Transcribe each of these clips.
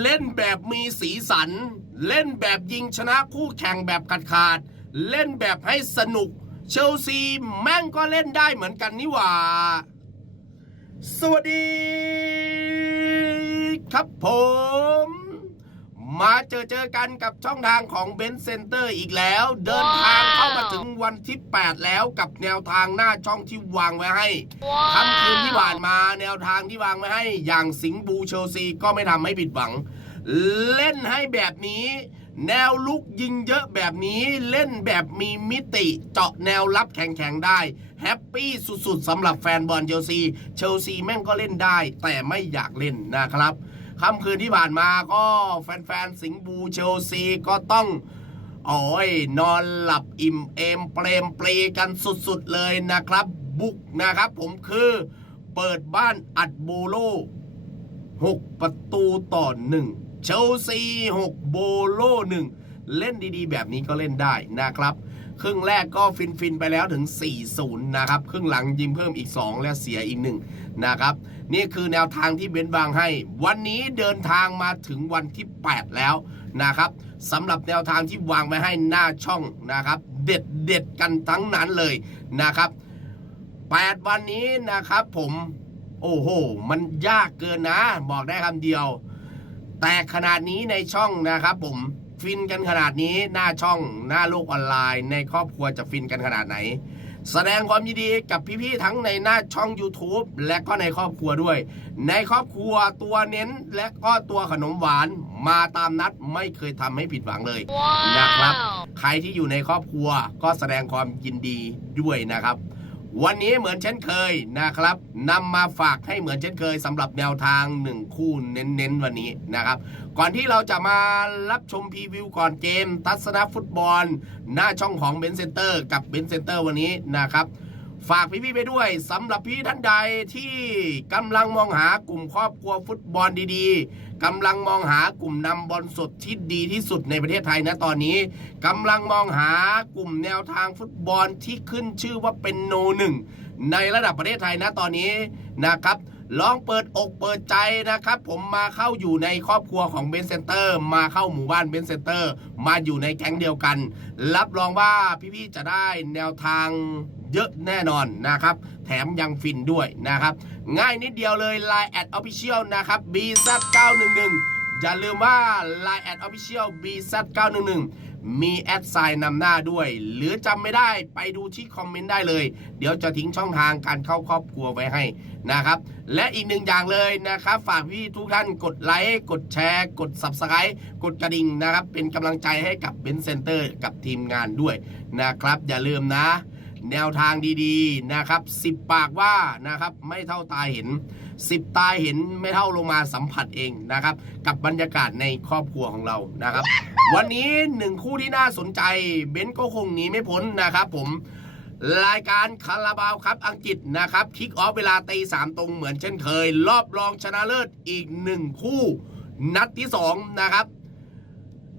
เล่นแบบมีสีสัน เล่นแบบยิงชนะคู่แข่งแบบขาดขาด เล่นแบบให้สนุก เชลซีแม่งก็เล่นได้เหมือนกันนี่หว่า สวัสดีครับผม มาเจอเจอกันกับช่องทางของเบนซ์เซ็นเตอร์อีกแล้ว เดินทางเข้ามาถึงวันที่ 8 แล้วกับแนวทางหน้าช่องที่วางไว้ให้ค่ำคืนที่ผ่านมาแนวทางที่วางไว้ให้ อย่างสิงห์บูเชลซีก็ไม่ทำให้ผิดหวัง เล่นให้แบบนี้ แนวลุกยิงเยอะแบบนี้เล่นแบบมีมิติเจาะแนวรับแข็งๆได้แฮปปี้สุดๆสำหรับแฟนบอลเชลซีเชลซีแม่งก็เล่นได้ แต่ไม่อยากเล่นนะครับ ค่ำคืนที่ผ่านมาก็แฟนๆ สิงห์บูเชลซีก็ต้องโอ้ยนอนหลับอิ่มเอมเปรมปรีกันสุดๆเลยนะครับ บุกนะครับ ผมคือเปิดบ้านอัดโบโล6 ประตูต่อ1เชลซี 6 โบโล 1 เล่นดีๆ แบบนี้ก็เล่นได้นะครับ ครึ่งแรกก็ฟินฟินๆไปแล้วถึง 4-0 นะครับ ครึ่งหลังยิงเพิ่มอีก 2 และเสียอีก 1 นะครับ นี่คือแนวทางที่เบนซ์วางให้ วันนี้เดินทางมาถึงวันที่ 8 แล้วนะครับสำหรับแนวทางที่วางไว้ให้หน้าช่องนะครับ เด็ดเด็ดกันทั้งนั้นเลยนะครับ 8 วันนี้นะครับผมโอ้โห มันยากเกินนะ บอกได้คำเดียว แต่ขนาดนี้ในช่องนะครับผม ฟินกันขนาดนี้หน้าช่องหน้าโลกออนไลน์ ในครอบครัวจะฟินกันขนาดไหน แสดงความยินดีกับพี่ๆทั้งในหน้าช่อง YouTube และก็ในครอบครัวด้วย ในครอบครัวตัวเน้นและก็ตัวขนมหวานมาตามนัดไม่เคยทำให้ผิดหวังเลยนะครับ ใครที่อยู่ในครอบครัวก็แสดงความยินดีด้วยนะครับ วันนี้เหมือนเช่นเคยนะครับนำมาฝากให้เหมือนเช่นเคยสำหรับแนวทางหนึ่งคู่เน้นๆ วันนี้นะครับ ก่อนที่เราจะมารับชมพรีวิวก่อนเกม ทัศนฟุตบอล หน้าช่องของเบนเซนเตอร์กับเบนเซนเตอร์วันนี้นะครับ ฝากพี่ๆไปด้วยสำหรับพี่ท่านใดที่กำลังมองหากลุ่มครอบครัวฟุตบอลดีๆกำลังมองหากลุ่มนำบอลสดที่ดีที่สุดในประเทศไทยนะตอนนี้กำลังมองหากลุ่มแนวทางฟุตบอลที่ขึ้นชื่อว่าเป็นโนหนึ่งในระดับประเทศไทยนะตอนนี้นะครับลองเปิดอกเปิดใจนะครับ ผมมาเข้าอยู่ในครอบครัวของเบนเซนเตอร์ มาเข้าหมู่บ้านเบนเซนเตอร์ มาอยู่ในแก๊งเดียวกัน รับรองว่าพี่ๆจะได้แนวทาง เยอะแน่นอนนะครับ แถมยังฟินด้วยนะครับ ง่ายนิดเดียวเลย Line แอดออฟฟิเชียลนะครับ BZ911 อย่าลืมว่า Line แอดออฟฟิเชียล BZ911 มีแอดไซน์นำหน้าด้วย หรือจำไม่ได้ไปดูที่คอมเมนต์ได้เลย เดี๋ยวจะทิ้งช่องทางการเข้าครอบครัวไว้ให้นะครับ และอีกหนึ่งอย่างเลยนะครับ ฝากพี่ทุกท่านกดไลค์กดแชร์ กด Subscribe กดกระดิ่งนะครับ เป็นกำลังใจให้กับเบนเซนเตอร์กับทีมงานด้วยนะครับ อย่าลืมนะ แนวทางดีๆนะครับสิบปากว่านะครับไม่เท่าตาเห็นสิบตาเห็นไม่เท่าลงมาสัมผัสเองนะครับ กับบรรยากาศในครอบครัวของเรานะครับ วันนี้หนึ่งคู่ที่น่าสนใจเบนซ์ก็คงหนีไม่พ้นนะครับผมรายการคาราบาวครับอังกฤษนะครับคิกออฟเวลาตีสามตรงเหมือนเช่นเคย รอบรองชนะเลิศอีกหนึ่งคู่ นัดที่สองนะครับ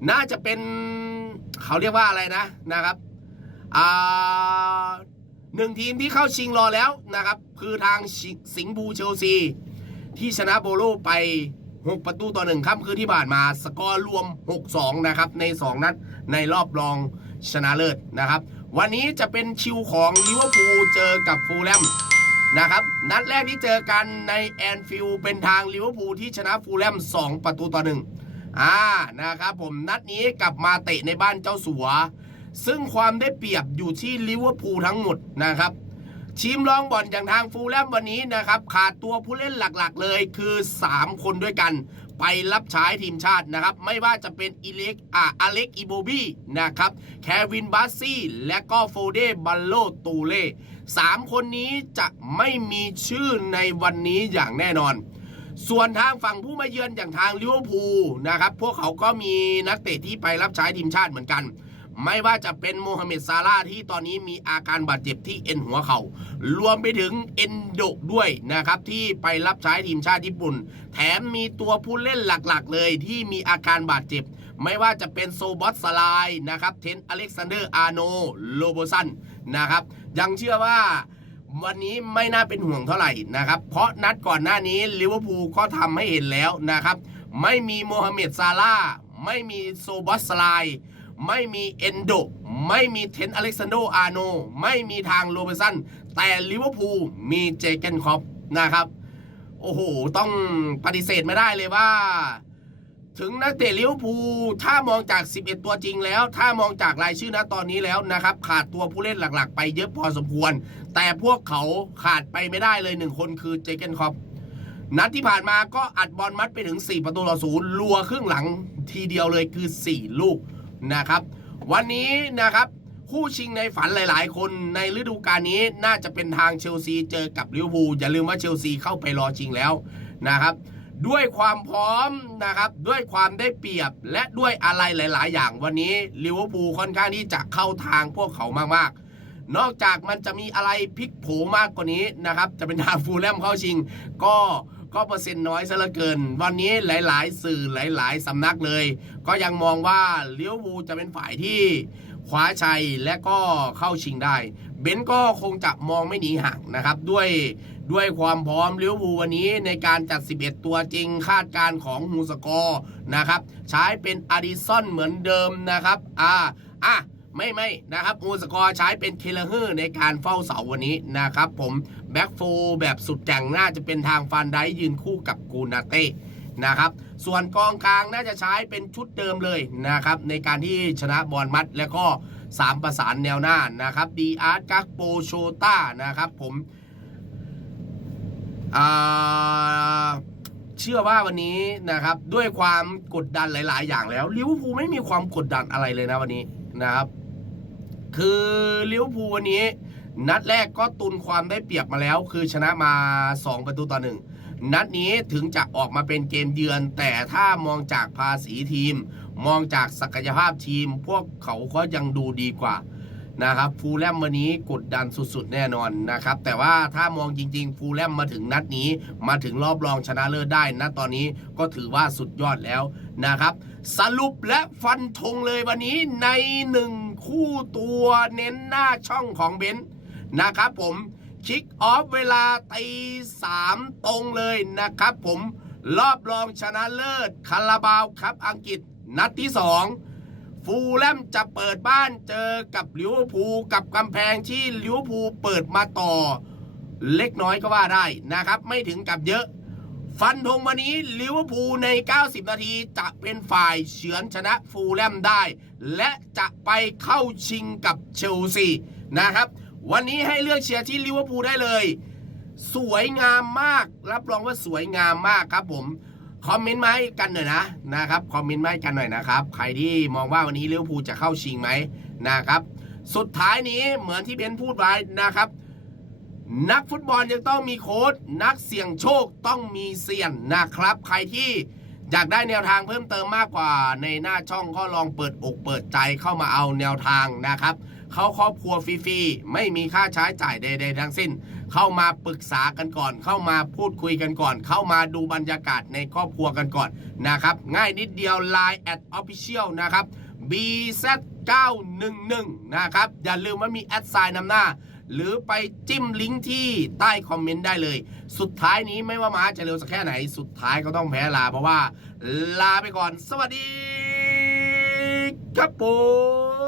น่าจะเป็นเขาเรียกว่าอะไรนะนะครับ หนึ่งทีมที่เข้าชิงรอแล้วนะครับ คือทางสิงห์บูเชลซี ที่ชนะโบโลไป 6 ประตูต่อหนึ่งค่ำคืนที่ผ่านมา สกอร์รวม 6-2 นะครับ ใน 2 นัดในรอบรองชนะเลิศนะครับ วันนี้จะเป็นชิวของลิเวอร์พูลเจอกับฟูลแลมนะครับ นัดแรกที่เจอกันในแอนฟิลด์เป็นทางลิเวอร์พูลที่ชนะฟูลแลม2 ประตูต่อหนึ่งอ่านะครับผมนัดนี้กลับมาเตะในบ้านเจ้าสัว ซึ่งความได้เปรียบอยู่ที่ลิเวอร์พูลทั้งหมดนะครับทีมรองบอลอย่างทางฟูลแลมวันนี้นะครับ ขาดตัวผู้เล่นหลักๆเลยคือ 3 คนด้วยกัน ไปรับใช้ทีมชาตินะครับ ไม่ว่าจะเป็นอิเล็กอ่าอเล็กอีโบบี้นะครับแควินบาซี่และก็โฟเดบัลโลตูเล่สามคนนี้จะไม่มีชื่อในวันนี้อย่างแน่นอน ส่วนทางฝั่งผู้มาเยือนอย่างทางลิเวอร์พูลนะครับ พวกเขาก็มีนักเตะที่ไปรับใช้ทีมชาติเหมือนกัน ไม่ว่าจะเป็นโมฮัมเหม็ดซาร่าห์ที่ตอนนี้มีอาการบาดเจ็บที่เอ็นหัวเขา่ารวมไปถึงเอ็นโดด้วยนะครับ ที่ไปรับใช้ทีมชาติญี่ปุ่น แถมมีตัวผู้เล่นหลักๆ เลยที่มีอาการบาดเจ็บ ไม่ว่าจะเป็นโซบอสสลน์นะครับเทนอเล็กซานเดอร์อาโนโลโบซันนะครับ ยังเชื่อว่าวันนี้ไม่น่าเป็นห่วงเท่าไหร่นะครับ เพราะนัดก่อนหน้านี้ลิเวอร์พูลก็ทำให้เห็นแล้วนะครับ ไม่มีโมฮัมเหม็ดซาลาห์ไม่มีโซบอสไลน์ ไม่มีเอนโด ไม่มีเทนอเล็กซานโดอาโน ไม่มีทางโรเบสัน แต่ลิเวอร์พูลมีเจเกนคอปนะครับ โอ้โห ต้องปฏิเสธไม่ได้เลยว่า ถึงนักเตะลิเวอร์พูลถ้ามองจาก 11 ตัวจริงแล้ว ถ้ามองจากรายชื่อนะตอนนี้แล้วนะครับ ขาดตัวผู้เล่นหลักๆ ไปเยอะพอสมควร แต่พวกเขาขาดไปไม่ได้เลยหนึ่งคนคือเจเกนคอปนัดที่ผ่านมาก็อัดบอลมัดไปถึง 4 ประตูต่อศูนย์ลัวครึ่งหลังทีเดียวเลยคือ 4 ลูก นะครับ วันนี้นะครับคู่ชิงในฝันหลาย ๆ คนในฤดูกาลนี้น่าจะเป็นทางเชลซีเจอกับลิเวอร์พูลอย่าลืมว่าเชลซีเข้าไปรอชิงแล้วนะครับ ด้วยความพร้อมนะครับ ด้วยความได้เปรียบและด้วยอะไรหลาย ๆ อย่างวันนี้ลิเวอร์พูลค่อนข้างที่จะเข้าทางพวกเขามาก ๆนอกจากมันจะมีอะไรพลิกโผมากกว่านี้นะครับ จะเป็นทางฟูลแลมเข้าชิง ก็ ก็เปอร์เซ็นต์น้อยซะเหลือเกิน วันนี้หลาย ๆ สื่อหลาย ๆสำนักเลย ก็ยังมองว่าเลิเวอร์พูจะเป็นฝ่ายที่คว้าชัยและก็เข้าชิงได้ เบนก็คงจะมองไม่หนีห่างนะครับด้วยด้วยความพร้อมลิเวอร์พูลวันนี้ในการจัด 11 ตัวจริงคาดการของฮูสกอร์นะครับ ใช้เป็นอดิสันเหมือนเดิมนะครับ อ่า อะ ไม่ไม่นะครับฮูสกอร์ใช้เป็นเคลเฮอร์ในการเฝ้าเสาวันนี้นะครับผมแบ็กโฟแบบสุดแจ่งน่าจะเป็นทางฟันไดยืนคู่กับกูนาเต้นะครับส่วนกองกลางน่าจะใช้เป็นชุดเดิมเลยนะครับในการที่ชนะบอลมัดแล้วก็ 3 ประสานแนวหน้านะครับดีอาร์ตกักโปโชต้านะครับผมเชื่อว่าวันนี้นะครับด้วยความกดดันหลาย ๆ อย่างแล้วลิเวอร์พูลไม่มีความกดดันอะไรเลยนะวันนี้นะครับ คือลิเวอร์พูลวันนี้ นัดแรกก็ตุนความได้เปรียบมาแล้ว คือชนะมา 2 ประตูต่อหนึ่งนัดนี้ถึงจะออกมาเป็นเกมเยือน แต่ถ้ามองจากภาษีทีม มองจากศักยภาพทีม พวกเขาก็ยังดูดีกว่านะครับฟูลแลมวันนี้กดดันสุดๆ แน่นอนนะครับ แต่ว่าถ้ามองจริง ๆ ฟูลแลมมาถึงนัดนี้ มาถึงรอบรองชนะเลิศได้นะตอนนี้ก็ถือว่าสุดยอดแล้วนะครับ สรุปและฟันธงเลยวันนี้ในหนึ่ง คู่ตัวเน้นหน้าช่องของเบนซ์นะครับผมคิกออฟเวลาตีสามตรงเลยนะครับผมรอบรองชนะเลิศคาราบาวครับอังกฤษนัดที่สองฟูลแลมจะเปิดบ้านเจอกับลิเวอร์พูลกับกำแพงที่ลิเวอร์พูลเปิดมาต่อ เล็กน้อยก็ว่าได้นะครับ ไม่ถึงกับเยอะ ฟันธงวันนี้ลิเวอร์พูลใน 90 นาทีจะเป็นฝ่ายเฉือนชนะฟูลแลมได้ และจะไปเข้าชิงกับเชลซีนะครับ วันนี้ให้เลือกเชียร์ที่ลิเวอร์พูลได้เลย สวยงามมาก รับรองว่าสวยงามมากครับผมคอมเมนต์มาให้กันหน่อยนะนะครับคอมเมนต์มาให้กันหน่อยนะครับ ใครที่มองว่าวันนี้ลิเวอร์พูลจะเข้าชิงไหมนะครับ สุดท้ายนี้เหมือนที่เบนพูดไว้นะครับ นักฟุตบอลยังต้องมีโค้ดนักเสี่ยงโชคต้องมีเสี่ยนนะครับ ใครที่อยากได้แนวทางเพิ่มเติมมากกว่า ในหน้าช่องก็ลองเปิดอกเปิดใจเข้ามาเอาแนวทางนะครับ เข้าครอบครัวฟรีๆไม่มีค่าใช้จ่ายใดๆทั้งสิ้น เข้ามาปรึกษากันก่อน เข้ามาพูดคุยกันก่อน เข้ามาดูบรรยากาศในครอบครัวกันก่อนนะครับ ง่ายนิดเดียว Line at Official นะครับ BZ911 นะครับอย่าลืมว่ามีแอดไซน์นำหน้า หรือไปจิ้มลิงก์ที่ใต้คอมเมนต์ได้เลย สุดท้ายนี้ไม่ว่าม้าจะเร็วสักแค่ไหน สุดท้ายก็ต้องแพ้ลาเพราะว่า ลาไปก่อน สวัสดีครับผม